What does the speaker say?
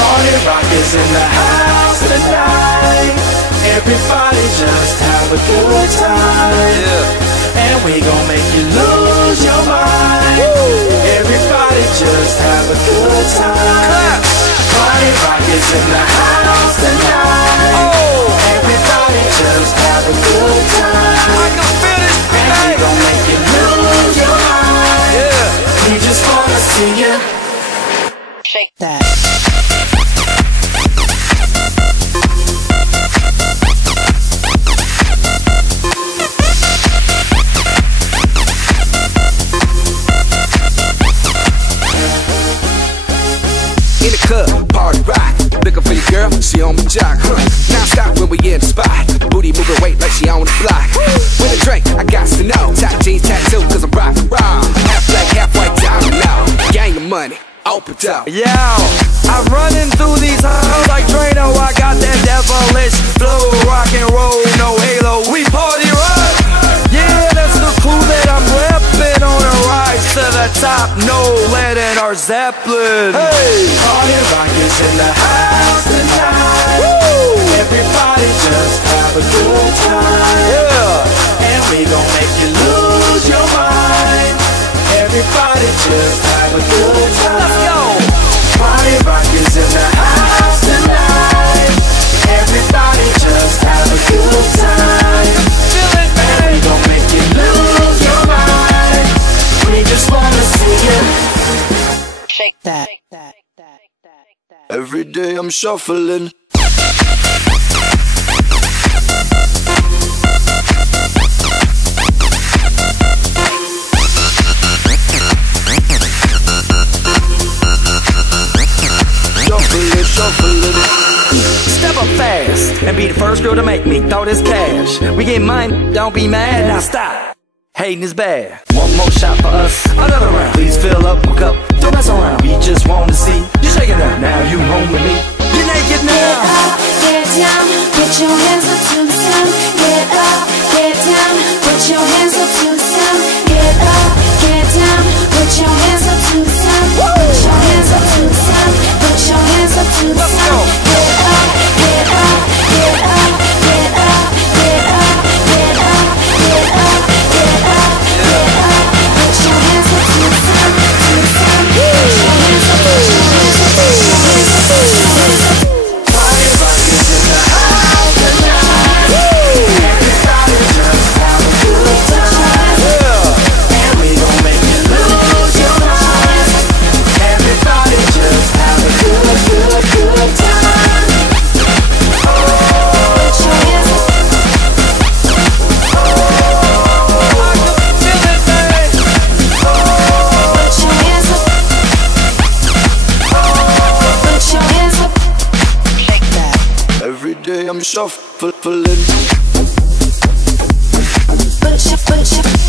Party rock is in the house tonight. Everybody just have a good time. Yeah. And we gon' make you lose your mind. Woo. Everybody just have a good time. Party rock is in the house tonight. Oh. Everybody just have a good time. I can feel it. And we gon' make you lose your mind. Yeah. We just wanna see you shake that. In the club, party rock. Looking for your girl, she on my jock, Now stop when we in the spot. Booty moving weight like she on the block. With a drink, I got to know. Top jeans tattoo, cause I'm rock and roll. Half black, half white, diamond now. Gang of money, open up. Yo, I'm running through these halls like Drano. I got that devilish flow. Rock and roll, no halo. We party rock. Yeah, that's the clue that I'm reppin' on a rise to the top. No lead in our Zeppelin. Hey, party rock is in the house tonight. Woo. Everybody just have a good time. Yeah, and we gon' make you lose your mind. Everybody just have a good time. Let's go. Party rock is in the house tonight. Everybody just have a good time. Feel it, man. And we gon' make you lose your mind. We just wanna see you shake that. Every day I'm shuffling. Step up fast and be the first girl to make me throw this cash. We get mine, don't be mad, now stop. Hating is bad. One more shot for us, another round. Please fill up my cup, don't mess around. We just wanna see you shake it up. Now you home with me, you're naked now. Get up, get down, put your hands up to the sun. Get up, get down, put your hands up to the sun. Get up, get down, put your hands up to the sun. Put your hands up to the sun. Put your hands up to the sun. Get up, get up, get up, get up, get up, get up, get up, get up, get up. Put your hands up to the sun, to the sun. Put your hands up, put your hands up, put your hands up, put your hands up. Party rock is in the house tonight. Everybody just have a good time. And we gon' make you lose your mind. Everybody just have a good time. Put your hands up. I can feel it, babe. Put your hands up. Put your hands up. Shake that. Every day I'm shuffling. Put your